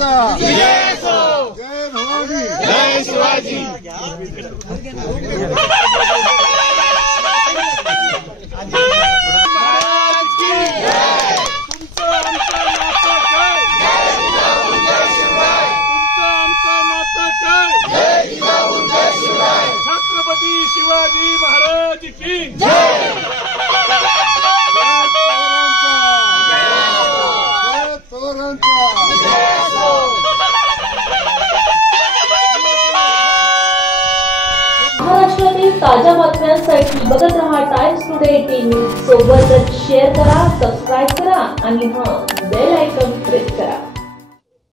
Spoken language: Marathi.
पवारांचा जय भवानी जय शिवाजी। छत्रपती शिवाजी महाराज की जय। महाराष्ट्रातील ताज्या बातम्यांसाठी बघत रहा टाइम्स टुडे 18 न्यूज। सोबतच शेअर करा, सबस्क्राईब करा आणि बेल आयकॉन प्रेस करा।